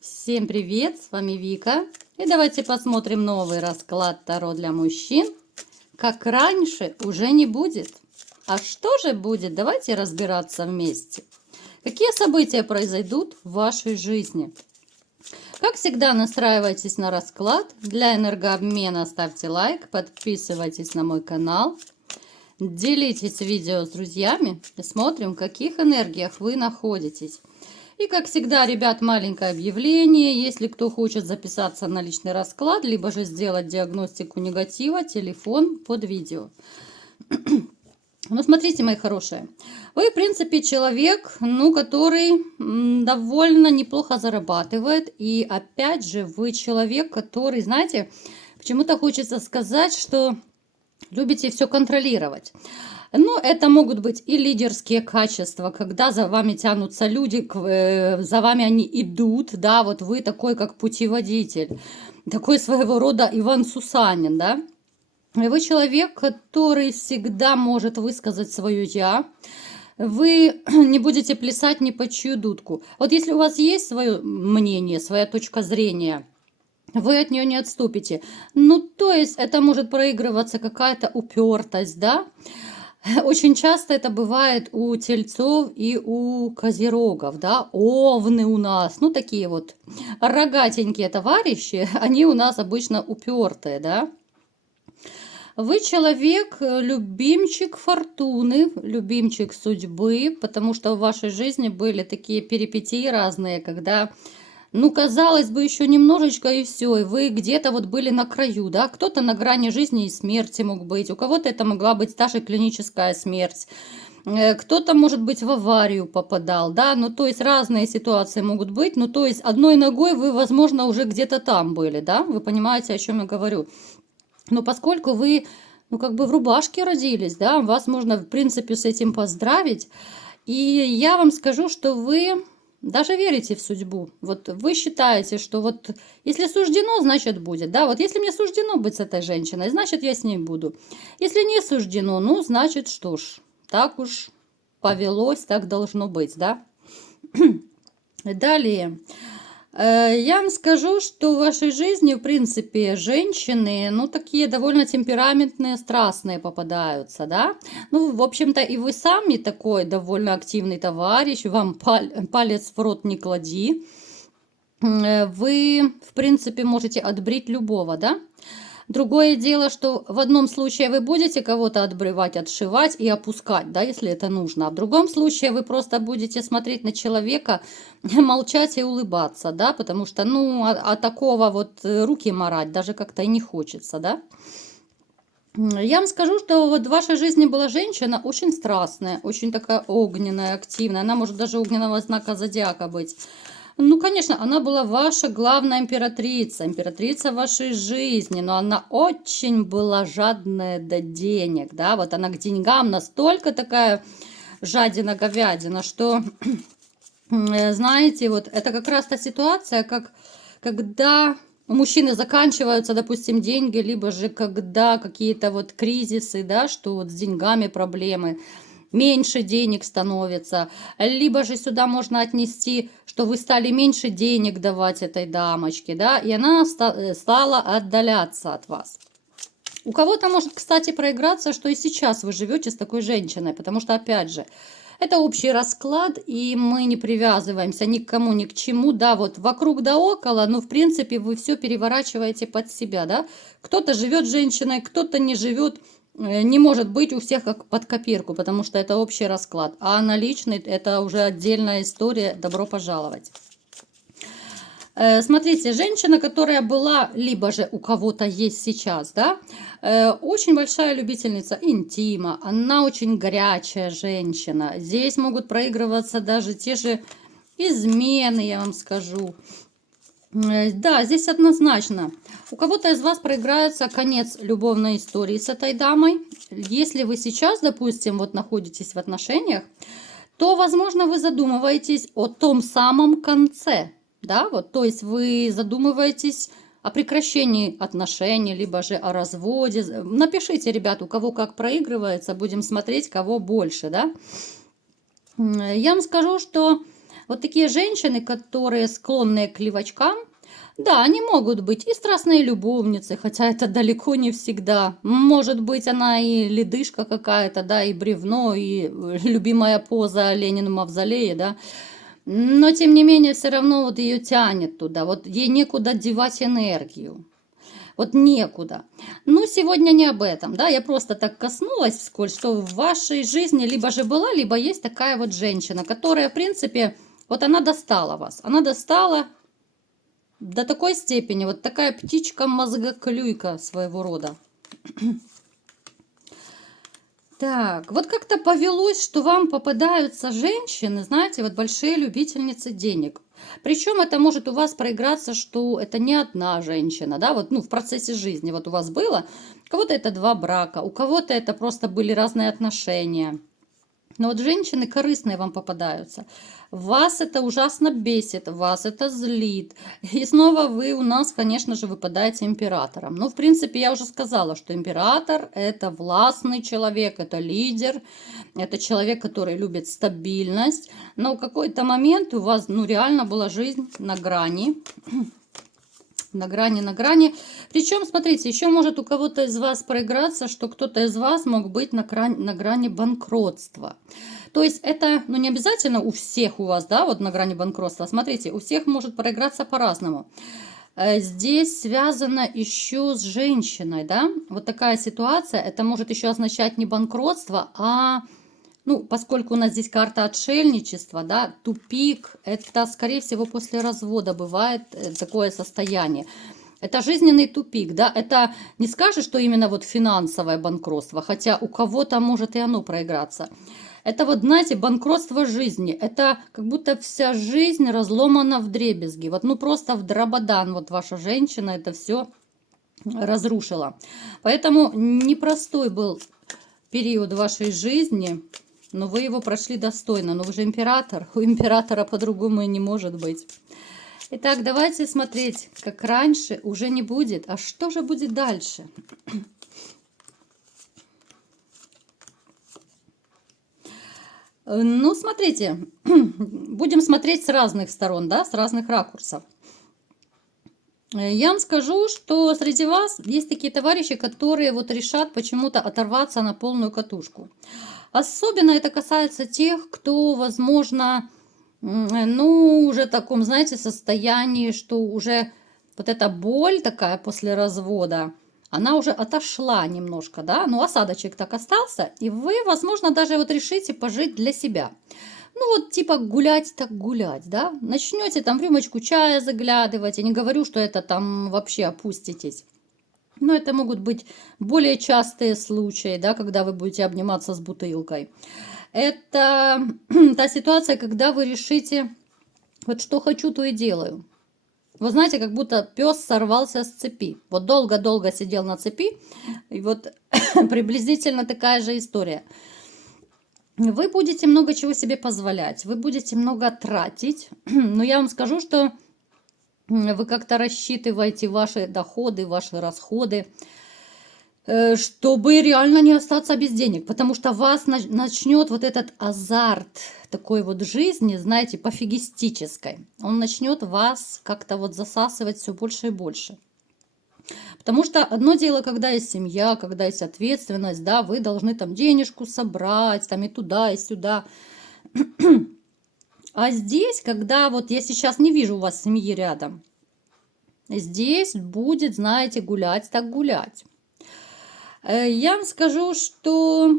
Всем привет, с вами Вика. И давайте посмотрим новый расклад Таро для мужчин. Как раньше уже не будет. А что же будет? Давайте разбираться вместе. Какие события произойдут в вашей жизни? Как всегда, настраивайтесь на расклад. Для энергообмена ставьте лайк, подписывайтесь на мой канал. Делитесь видео с друзьями и смотрим, в каких энергиях вы находитесь. И, как всегда, ребят, маленькое объявление. Если кто хочет записаться на личный расклад, либо же сделать диагностику негатива, телефон под видео. Ну, смотрите, мои хорошие. Вы, в принципе, человек, который довольно неплохо зарабатывает. И, опять же, вы человек, который, знаете, почему-то хочется сказать, что любите все контролировать. Ну, это могут быть и лидерские качества, когда за вами тянутся люди, за вами они идут, да, вот вы такой, как путеводитель, такой своего рода Иван Сусанин, да. Вы человек, который всегда может высказать свое «я», вы не будете плясать ни под чью дудку. Вот если у вас есть свое мнение, своя точка зрения, вы от нее не отступите. Ну, то есть это может проигрываться какая-то упертость, да. Очень часто это бывает у тельцов и у козерогов, да, овны у нас, ну такие вот рогатенькие товарищи, они у нас обычно упертые, да. Вы человек, любимчик фортуны, любимчик судьбы, потому что в вашей жизни были такие перипетии разные, когда... Ну, казалось бы, еще немножечко и все, и вы где-то вот были на краю, да, кто-то на грани жизни и смерти мог быть, у кого-то это могла быть та же клиническая смерть, кто-то, может быть, в аварию попадал, да, ну, то есть разные ситуации могут быть, ну, то есть одной ногой вы, возможно, уже где-то там были, да, вы понимаете, о чем я говорю. Но поскольку вы, как бы в рубашке родились, да, вас можно, в принципе, с этим поздравить, и я вам скажу, что вы... Даже верите в судьбу. Вот вы считаете, что вот если суждено, значит будет. Да, вот если мне суждено быть с этой женщиной, значит я с ней буду. Если не суждено, ну значит что ж, так уж повелось, так должно быть, да. Далее. Я вам скажу, что в вашей жизни, в принципе, женщины, ну, такие довольно темпераментные, страстные попадаются, да. Ну, в общем-то, и вы сами такой довольно активный товарищ, вам палец в рот не клади. Вы, в принципе, можете отбрить любого, да. Другое дело, что в одном случае вы будете кого-то отбрывать, отшивать и опускать, да, если это нужно. А в другом случае вы просто будете смотреть на человека, молчать и улыбаться, да, потому что, ну, такого вот руки марать даже как-то и не хочется, да. Я вам скажу, что вот в вашей жизни была женщина очень страстная, очень такая огненная, активная. Она может даже огненного знака зодиака быть. Ну, конечно, она была ваша главная императрица, императрица вашей жизни, но она очень была жадная до денег, да, вот она к деньгам настолько такая жадина-говядина, что, знаете, вот это как раз та ситуация, как когда у мужчины заканчиваются, допустим, деньги, либо же когда какие-то вот кризисы, да, что вот с деньгами проблемы, меньше денег становится, либо же сюда можно отнести, что вы стали меньше денег давать этой дамочке, да, и она стала отдаляться от вас. У кого-то может, кстати, проиграться, что и сейчас вы живете с такой женщиной, потому что, опять же, это общий расклад, и мы не привязываемся ни к кому, ни к чему, да, вот вокруг да около, но, в принципе, вы все переворачиваете под себя, да. Кто-то живет с женщиной, кто-то не живет. Не может быть у всех как под копирку, потому что это общий расклад. А на личный это уже отдельная история. Добро пожаловать. Смотрите, женщина, которая была, либо же у кого-то есть сейчас, да, очень большая любительница интима, она очень горячая женщина. Здесь могут проигрываться даже те же измены, я вам скажу. Да, здесь однозначно. У кого-то из вас проиграется конец любовной истории с этой дамой. Если вы сейчас, допустим, вот находитесь в отношениях, то, возможно, вы задумываетесь о том самом конце. Да, вот, то есть вы задумываетесь о прекращении отношений, либо же о разводе. Напишите, ребят, у кого как проигрывается, будем смотреть, кого больше, да. Я вам скажу, что Вот такие женщины, которые склонны к левачкам, да, они могут быть и страстные любовницы, хотя это далеко не всегда. Может быть, она и ледышка какая-то, да, и бревно, и любимая поза Ленина в мавзолее, да. Но, тем не менее, все равно вот ее тянет туда, вот ей некуда девать энергию. Вот некуда. Ну, сегодня не об этом, да, я просто так коснулась вскользь, что в вашей жизни либо же была, либо есть такая вот женщина, которая, в принципе, вот она достала вас. Она достала до такой степени, вот такая птичка-мозгоклюйка своего рода. Так, вот как-то повелось, что вам попадаются женщины, знаете, вот большие любительницы денег. Причем это может у вас проиграться, что это не одна женщина, да, вот, ну, в процессе жизни вот у вас было. У кого-то это 2 брака, у кого-то это просто были разные отношения. Но вот женщины корыстные вам попадаются. Вас это ужасно бесит, вас это злит. И снова вы у нас, конечно же, выпадаете императором. Ну, в принципе, я уже сказала, что император – это властный человек, это лидер, это человек, который любит стабильность. Но в какой-то момент у вас, ну, реально была жизнь на грани. На грани. Причем, смотрите, еще может у кого-то из вас проиграться, что кто-то из вас мог быть на грани банкротства. То есть это, ну, не обязательно у всех у вас, да, вот на грани банкротства. Смотрите, у всех может проиграться по-разному. Здесь связано еще с женщиной, да. Вот такая ситуация, это может еще означать не банкротство, а... Ну, поскольку у нас здесь карта отшельничества, да, тупик, это, скорее всего, после развода бывает такое состояние. Это жизненный тупик, да, это не скажешь, что именно вот финансовое банкротство, хотя у кого-то может и оно проиграться. Это вот, знаете, банкротство жизни, это как будто вся жизнь разломана вдребезги, вот, ну, просто в дрободан, вот ваша женщина это все разрушила. Поэтому непростой был период вашей жизни, но вы его прошли достойно. Но вы же император. У императора по-другому и не может быть. Итак, давайте смотреть, как раньше уже не будет. А что же будет дальше? Ну, смотрите, будем смотреть с разных сторон, да, с разных ракурсов. Я вам скажу, что среди вас есть такие товарищи, которые вот решат почему-то оторваться на полную катушку. Особенно это касается тех, кто, возможно, ну, уже в таком, знаете, состоянии, что уже вот эта боль такая после развода, она уже отошла немножко, да, но осадочек так остался, и вы, возможно, даже вот решите пожить для себя. Ну, вот типа гулять так гулять, да, начнете там в рюмочку чая заглядывать, я не говорю, что это там вообще опуститесь. Но это могут быть более частые случаи, да, когда вы будете обниматься с бутылкой. Это та ситуация, когда вы решите, вот что хочу, то и делаю. Вы знаете, как будто пес сорвался с цепи. Вот долго-долго сидел на цепи, и вот приблизительно такая же история. Вы будете много чего себе позволять, вы будете много тратить, но я вам скажу, что вы как-то рассчитываете ваши доходы, ваши расходы, чтобы реально не остаться без денег, потому что вас начнет вот этот азарт такой вот жизни, знаете, пофигистической. Он начнет вас как-то вот засасывать все больше и больше. Потому что одно дело, когда есть семья, когда есть ответственность, да, вы должны там денежку собрать, там и туда, и сюда. А здесь, когда вот я сейчас не вижу у вас семьи рядом, здесь будет, знаете, гулять так гулять. Я вам скажу, что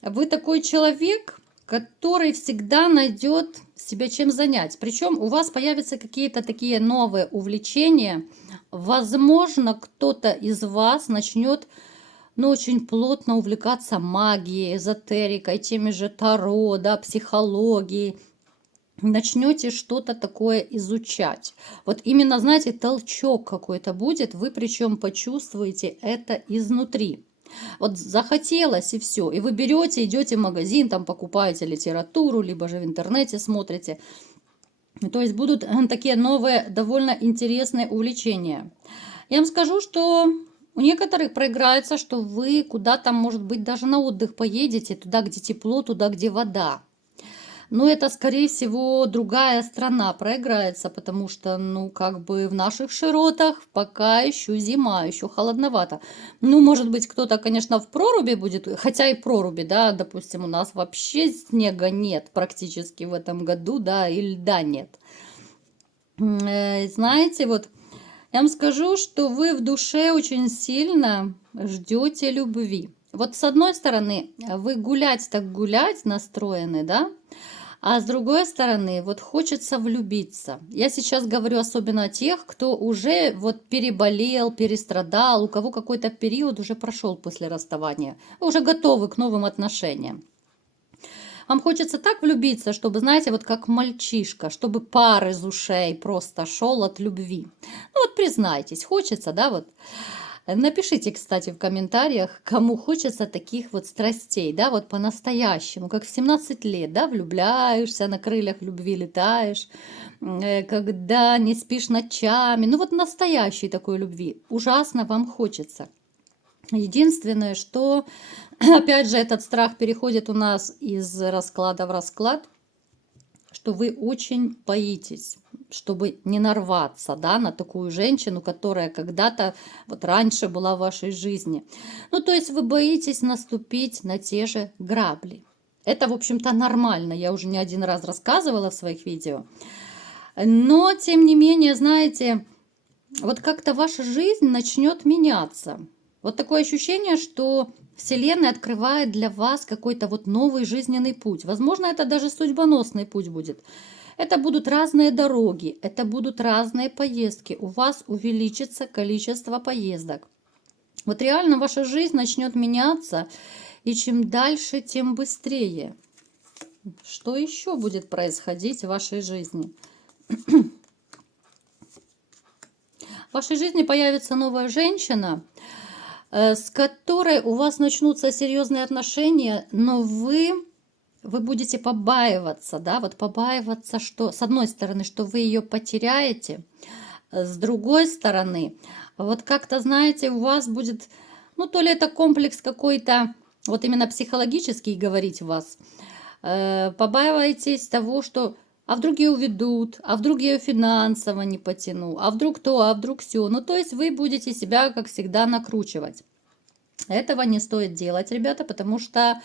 вы такой человек, который всегда найдет себя чем занять. Причем у вас появятся какие-то такие новые увлечения. Возможно, кто-то из вас начнет, ну, очень плотно увлекаться магией, эзотерикой, теми же таро, да, психологией. Начнете что-то такое изучать. Вот именно, знаете, толчок какой-то будет, вы причем почувствуете это изнутри. Вот захотелось и все. И вы берете, идете в магазин, там покупаете литературу, либо же в интернете смотрите. То есть будут такие новые, довольно интересные увлечения. Я вам скажу, что у некоторых проиграется, что вы куда-то, может быть, даже на отдых поедете, туда, где тепло, туда, где вода. Но это, скорее всего, другая страна проиграется, потому что, ну, как бы в наших широтах пока еще зима, еще холодновато. Ну, может быть, кто-то, конечно, в проруби будет, хотя и проруби, да, допустим, у нас вообще снега нет практически в этом году, да, и льда нет. Знаете, вот я вам скажу, что вы в душе очень сильно ждете любви. Вот с одной стороны, вы гулять так гулять настроены, да? А с другой стороны, вот хочется влюбиться. Я сейчас говорю особенно о тех, кто уже вот переболел, перестрадал, у кого какой-то период уже прошел после расставания, уже готовы к новым отношениям. Вам хочется так влюбиться, чтобы, знаете, вот как мальчишка, чтобы пар из ушей просто шел от любви. Ну вот признайтесь, хочется, да, вот. Напишите, кстати, в комментариях, кому хочется таких вот страстей, да, вот по-настоящему, как в 17 лет, да, влюбляешься, на крыльях любви летаешь, когда не спишь ночами, ну вот настоящей такой любви. Ужасно вам хочется. Единственное, что, опять же, этот страх переходит у нас из расклада в расклад, что вы очень боитесь, чтобы не нарваться, да, на такую женщину, которая когда-то вот раньше была в вашей жизни. Ну, то есть вы боитесь наступить на те же грабли. Это, в общем-то, нормально. Я уже не один раз рассказывала в своих видео. Но, тем не менее, знаете, вот как-то ваша жизнь начнет меняться. Вот такое ощущение, что Вселенная открывает для вас какой-то вот новый жизненный путь. Возможно, это даже судьбоносный путь будет. Это будут разные дороги, это будут разные поездки. У вас увеличится количество поездок. Вот реально ваша жизнь начнет меняться, и чем дальше, тем быстрее. Что еще будет происходить в вашей жизни? В вашей жизни появится новая женщина, с которой у вас начнутся серьезные отношения, но вы будете побаиваться, да, вот побаиваться, что, с одной стороны, что вы ее потеряете, с другой стороны, вот как-то, знаете, у вас будет, ну, то ли это комплекс какой-то, вот именно психологический говорить у вас, побаиваетесь того, что а вдруг ее уведут, а вдруг я ее финансово не потяну, а вдруг то, а вдруг все. Ну, то есть вы будете себя, как всегда, накручивать. Этого не стоит делать, ребята, потому что,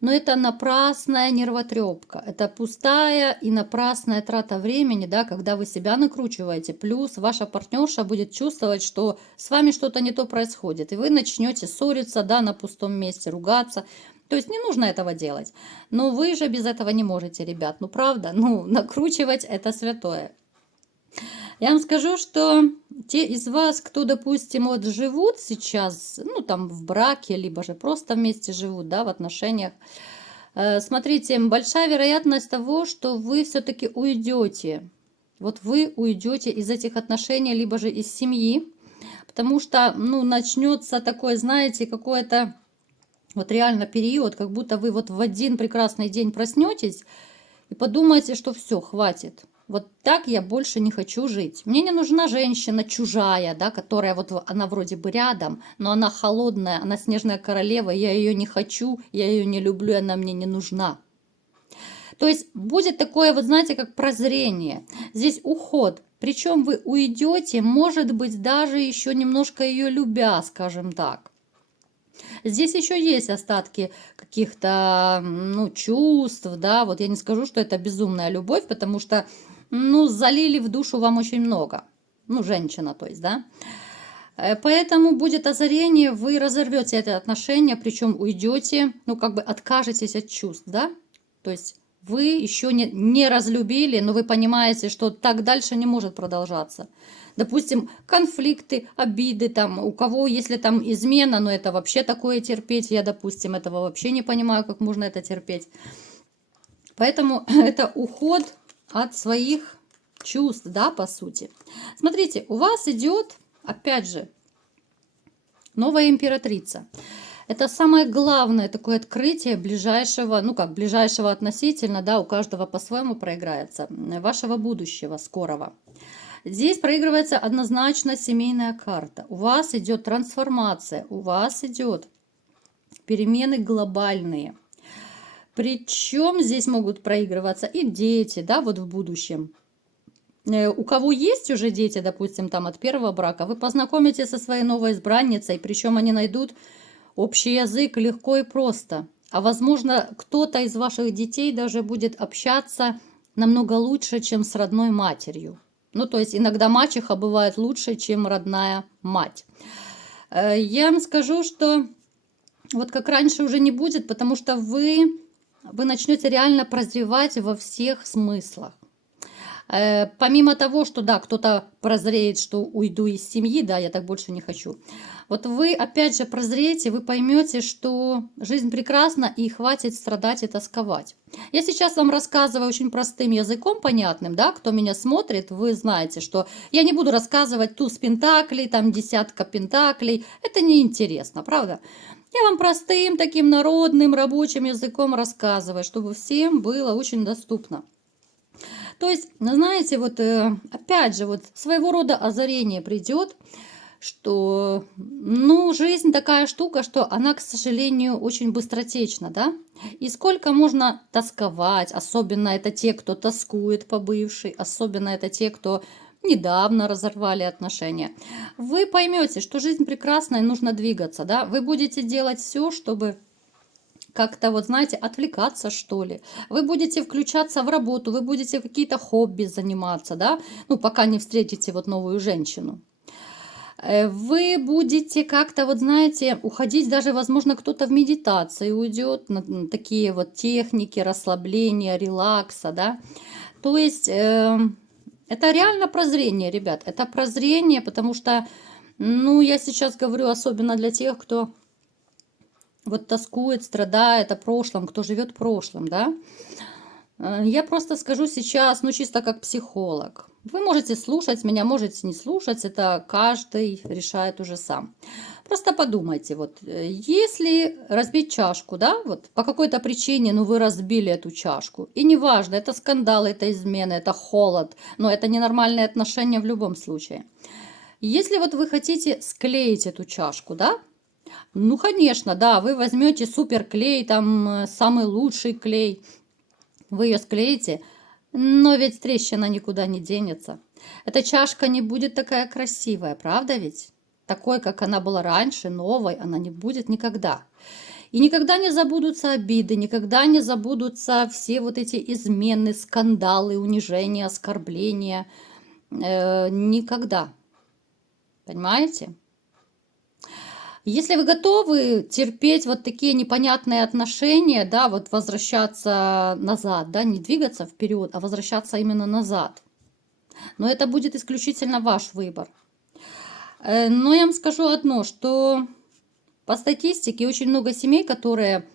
ну, это напрасная нервотрепка. Это пустая и напрасная трата времени, да, когда вы себя накручиваете. Плюс ваша партнерша будет чувствовать, что с вами что-то не то происходит. И вы начнете ссориться, да, на пустом месте, ругаться. То есть не нужно этого делать. Но вы же без этого не можете, ребят. Ну, правда, ну, накручивать это святое. Я вам скажу, что те из вас, кто, допустим, вот живут сейчас, ну, там, в браке, либо же просто вместе живут, да, в отношениях, смотрите, большая вероятность того, что вы все-таки уйдете. Вот вы уйдете из этих отношений, либо же из семьи, потому что, ну, начнется такой, знаете, какой-то вот реально период, как будто вы вот в один прекрасный день проснетесь и подумаете, что все, хватит. Вот так я больше не хочу жить. Мне не нужна женщина чужая, да, которая вот она вроде бы рядом, но она холодная, она снежная королева, я ее не хочу, я ее не люблю, она мне не нужна. То есть будет такое, вот знаете, как прозрение. Здесь уход. Причем вы уйдете, может быть, даже еще немножко ее любя, скажем так. Здесь еще есть остатки каких-то, ну, чувств, да, вот я не скажу, что это безумная любовь, потому что, ну, залили в душу вам очень много, ну, женщина, то есть, да. Поэтому будет озарение, вы разорвете это отношение, причем уйдете, ну, как бы откажетесь от чувств, да, то есть вы еще не разлюбили, но вы понимаете, что так дальше не может продолжаться. Допустим, конфликты, обиды, там, у кого, если там измена, но это вообще такое терпеть, я, допустим, этого вообще не понимаю, как можно это терпеть. Поэтому это уход от своих чувств, да, по сути. Смотрите, у вас идет, опять же, новая императрица. Это самое главное такое открытие ближайшего, ну как, ближайшего относительно, да, у каждого по-своему проиграется, вашего будущего, скорого. Здесь проигрывается однозначно семейная карта. У вас идет трансформация, у вас идет перемены глобальные. Причем здесь могут проигрываться и дети, да, вот в будущем. У кого есть уже дети, допустим, там от первого брака, вы познакомитесь со своей новой избранницей, причем они найдут общий язык легко и просто. А возможно, кто-то из ваших детей даже будет общаться намного лучше, чем с родной матерью. Ну, то есть иногда мачеха бывает лучше, чем родная мать. Я вам скажу, что вот как раньше уже не будет, потому что вы начнете реально прозревать во всех смыслах. Помимо того, что да, кто-то прозреет, что уйду из семьи, да, я так больше не хочу. Вот вы опять же прозреете, вы поймете, что жизнь прекрасна и хватит страдать и тосковать. Я сейчас вам рассказываю очень простым языком, понятным, да, кто меня смотрит, вы знаете, что я не буду рассказывать туз пентаклей, там десятка пентаклей, это неинтересно, правда? Я вам простым таким народным рабочим языком рассказываю, чтобы всем было очень доступно. То есть, знаете, вот опять же, вот своего рода озарение придет, что, ну, жизнь такая штука, что она, к сожалению, очень быстротечна, да? И сколько можно тосковать, особенно это те, кто тоскует по бывшей, особенно это те, кто недавно разорвали отношения. Вы поймете, что жизнь прекрасна и нужно двигаться, да? Вы будете делать все, чтобы как-то, вот знаете, отвлекаться, что ли. Вы будете включаться в работу, вы будете какие-то хобби заниматься, да, ну, пока не встретите вот новую женщину. Вы будете как-то, вот знаете, уходить, даже, возможно, кто-то в медитации уйдет, на такие вот техники расслабления, релакса, да. То есть это реально прозрение, ребят, это прозрение, потому что, ну, я сейчас говорю особенно для тех, кто вот тоскует, страдает о прошлом, кто живет прошлым, да. Я просто скажу сейчас, ну, чисто как психолог. Вы можете слушать меня, можете не слушать, это каждый решает уже сам. Просто подумайте, вот, если разбить чашку, да, вот по какой-то причине, ну, вы разбили эту чашку, и неважно, это скандал, это измена, это холод, но это ненормальные отношения в любом случае. Если вот вы хотите склеить эту чашку, да, ну, конечно, да, вы возьмете суперклей, там самый лучший клей, вы ее склеите, но ведь трещина никуда не денется. Эта чашка не будет такая красивая, правда ведь? Такой, как она была раньше, новой, она не будет никогда. И никогда не забудутся обиды, никогда не забудутся все вот эти измены, скандалы, унижения, оскорбления. Никогда. Понимаете? Если вы готовы терпеть вот такие непонятные отношения, да, вот возвращаться назад, да, не двигаться вперед, а возвращаться именно назад. Но это будет исключительно ваш выбор. Но я вам скажу одно, что по статистике очень много семей, которые,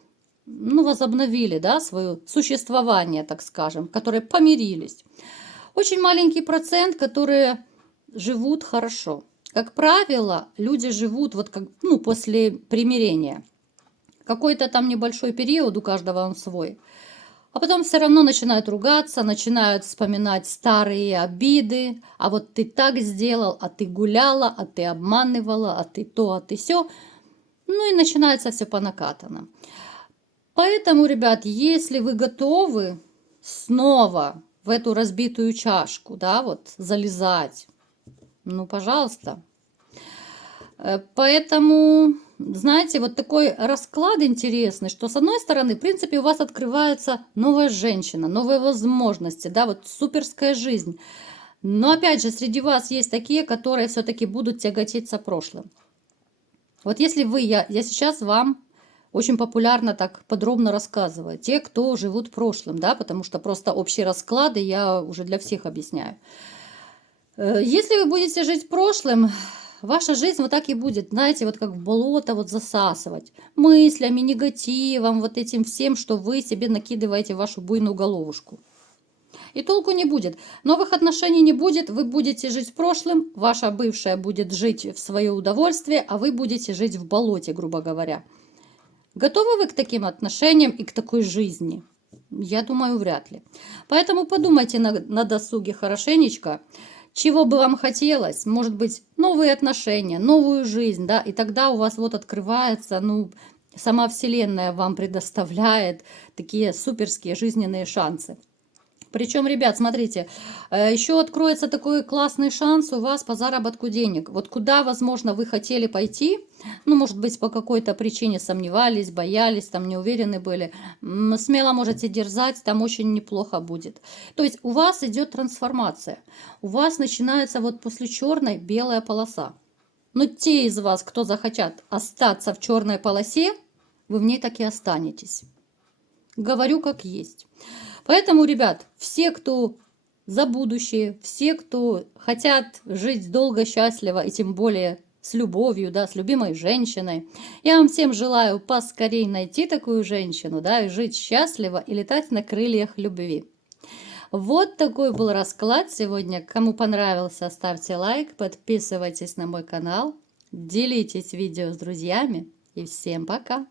ну, возобновили, да, свое существование, так скажем, которые помирились. Очень маленький процент, которые живут хорошо. Как правило, люди живут вот как, ну, после примирения. Какой-то там небольшой период, у каждого он свой. А потом все равно начинают ругаться, начинают вспоминать старые обиды. А вот ты так сделал, а ты гуляла, а ты обманывала, а ты то, а ты сё. Ну и начинается все по накатанным. Поэтому, ребят, если вы готовы снова в эту разбитую чашку, да, вот залезать, ну, пожалуйста. Поэтому, знаете, вот такой расклад интересный, что с одной стороны, в принципе, у вас открывается новая женщина, новые возможности, да, вот суперская жизнь. Но опять же, среди вас есть такие, которые все-таки будут тяготиться прошлым. Вот если вы, я сейчас вам очень популярно так подробно рассказываю, те, кто живут прошлым, да, потому что просто общие расклады я уже для всех объясняю. Если вы будете жить прошлым, ваша жизнь вот так и будет, знаете, вот как в болото вот засасывать мыслями, негативом, вот этим всем, что вы себе накидываете в вашу буйную головушку. И толку не будет. Новых отношений не будет, вы будете жить в прошлом, ваша бывшая будет жить в свое удовольствие, а вы будете жить в болоте, грубо говоря. Готовы вы к таким отношениям и к такой жизни? Я думаю, вряд ли. Поэтому подумайте на досуге хорошенечко, чего бы вам хотелось, может быть, новые отношения, новую жизнь, да, и тогда у вас вот открывается, ну, сама Вселенная вам предоставляет такие суперские жизненные шансы. Причем, ребят, смотрите, еще откроется такой классный шанс у вас по заработку денег. Вот куда, возможно, вы хотели пойти, ну, может быть, по какой-то причине сомневались, боялись, там не уверены были, смело можете дерзать, там очень неплохо будет. То есть у вас идет трансформация, у вас начинается вот после черной белая полоса. Но те из вас, кто захотят остаться в черной полосе, вы в ней так и останетесь. Говорю как есть. Поэтому, ребят, все, кто за будущее, все, кто хотят жить долго, счастливо и тем более с любовью, да, с любимой женщиной, я вам всем желаю поскорей найти такую женщину, да, и жить счастливо и летать на крыльях любви. Вот такой был расклад сегодня. Кому понравился, ставьте лайк, подписывайтесь на мой канал, делитесь видео с друзьями и всем пока!